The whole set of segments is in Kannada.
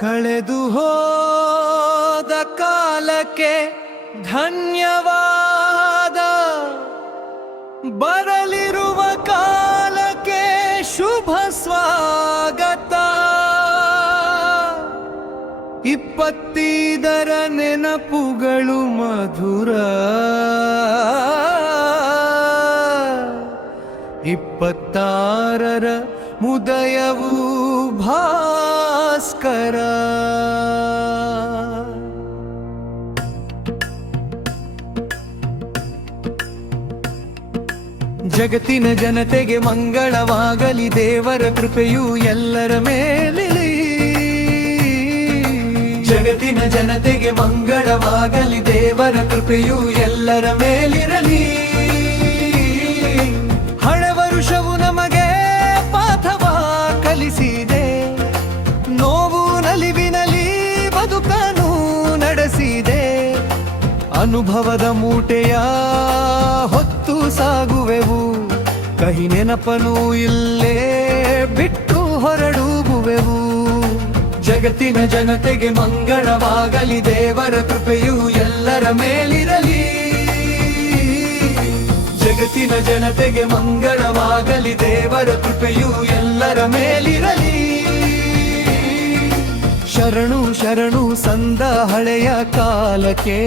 ಕಳೆದು ಹೋದ ಕಾಲಕ್ಕೆ ಧನ್ಯವಾದ, ಬರಲಿರುವ ಕಾಲಕ್ಕೆ ಶುಭ ಸ್ವಾಗತ. 25ರ ನೆನಪುಗಳು ಮಧುರ, 26ರ ಮುದಯವು ಭಾಸ್ಕರ. ಜಗತ್ತಿನ ಜನತೆಗೆ ಮಂಗಳವಾಗಲಿ, ದೇವರ ಕೃಪೆಯು ಎಲ್ಲರ ಮೇಲಿರಲಿ. ಜಗತ್ತಿನ ಜನತೆಗೆ ಮಂಗಳವಾಗಲಿ, ದೇವರ ಕೃಪೆಯು ಎಲ್ಲರ ಮೇಲಿರಲಿ. ಹಳೆ ವರುಷವು ನಮಗೆ ಪಾಠವ ಕಲಿಸಿದೆ, ನೋವು ನಲಿವಿನಲ್ಲಿ ಬದುಕನ್ನು ನಡೆಸಿದೆ. ಅನುಭವದ ಮೂಟೆಯ ಹೊತ್ತು ಸಾಗುವೆವು, ಕಹಿ ನೆನಪನು ಇಲ್ಲೇ ಬಿಟ್ಟು ಹೊರಡುವೆವು. ಜಗತ್ತಿನ ಜನತೆಗೆ ಮಂಗಳವಾಗಲಿ, ದೇವರ ಕೃಪೆಯು ಎಲ್ಲರ ಮೇಲಿರಲಿ. ಜಗತ್ತಿನ ಜನತೆಗೆ ಮಂಗಳವಾಗಲಿ, ದೇವರ ಕೃಪೆಯು ಎಲ್ಲರ ಮೇಲಿರಲಿ. ಶರಣು ಶರಣು ಸಂದ ಹಳೆಯ ಕಾಲಕ್ಕೆ,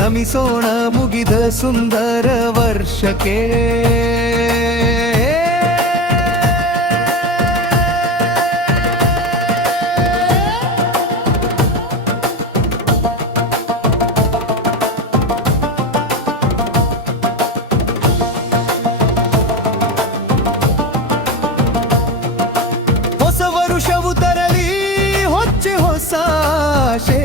ನಮಿಸೋಣ ಮುಗಿದ ಸುಂದರ ವರ್ಷಕ್ಕೆ. ಹೊಸ ವರುಷವು ತರಲಿ ಹೊಚ್ಚೆ ಹೊಸ ಆಶೆ,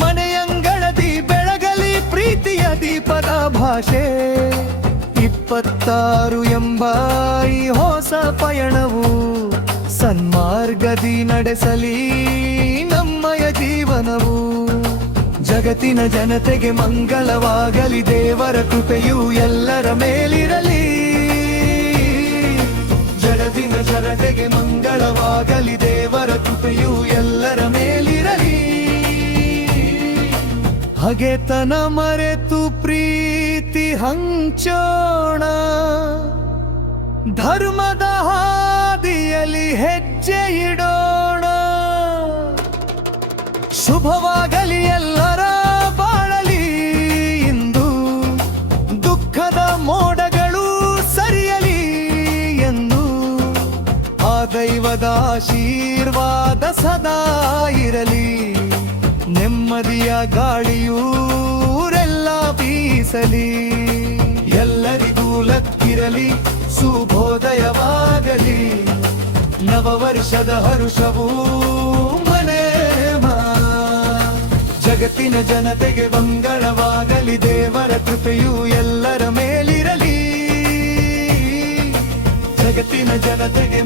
ಮನೆಯಂಗಳದಿ ಬೆಳಗಲಿ ಪ್ರೀತಿಯ ದೀಪದ ಭಾಷೆ. 26 ಎಂಬ ಈ ಹೊಸ ಪಯಣವು ಸನ್ಮಾರ್ಗದಿ ನಡೆಸಲಿ ನಮ್ಮಯ ಜೀವನವು. ಜಗತ್ತಿನ ಜನತೆಗೆ ಮಂಗಳವಾಗಲಿ, ದೇವರ ಕೃಪೆಯು ಎಲ್ಲರ ಮೇಲಿರಲಿ. ಜಗತ್ತಿನ ಜನತೆಗೆ ಮಂಗಳವಾಗಲಿ, ದೇವರ ಕೃಪೆಯು ಎಲ್ಲರ ಮೇಲಿರಲಿ. ಹಗೆತನ ಮರೆತು ಪ್ರೀತಿ ಹಂಚೋಣ, ಧರ್ಮದ ಹಾದಿಯಲ್ಲಿ ಹೆಜ್ಜೆ ಇಡೋಣ. ಶುಭವಾಗಲಿ ಎಲ್ಲರ ಬಾಳಲಿ ಇಂದು, ದುಃಖದ ಮೋಡಗಳು ಸರಿಯಲಿ ಎಂದು. ಆ ದೈವದ ಆಶೀರ್ವಾದ ಸದಾ ಇರಲಿ, ನೆಮ್ಮದಿಯ ಗಾಳಿಯೂರೆಲ್ಲ ಬೀಸಲಿ. ಎಲ್ಲರಿಗೂ ಲಕ್ಕಿರಲಿ, ಶುಭೋದಯವಾಗಲಿ. ನವವರ್ಷದ ಹರುಷವೂ ಮನೆ ಜಗತ್ತಿನ ಜನತೆಗೆ ಮಂಗಳವಾಗಲಿ, ದೇವರ ಕೃಪೆಯು ಎಲ್ಲರ ಮೇಲಿರಲಿ. ಜಗತ್ತಿನ ಜನತೆಗೆ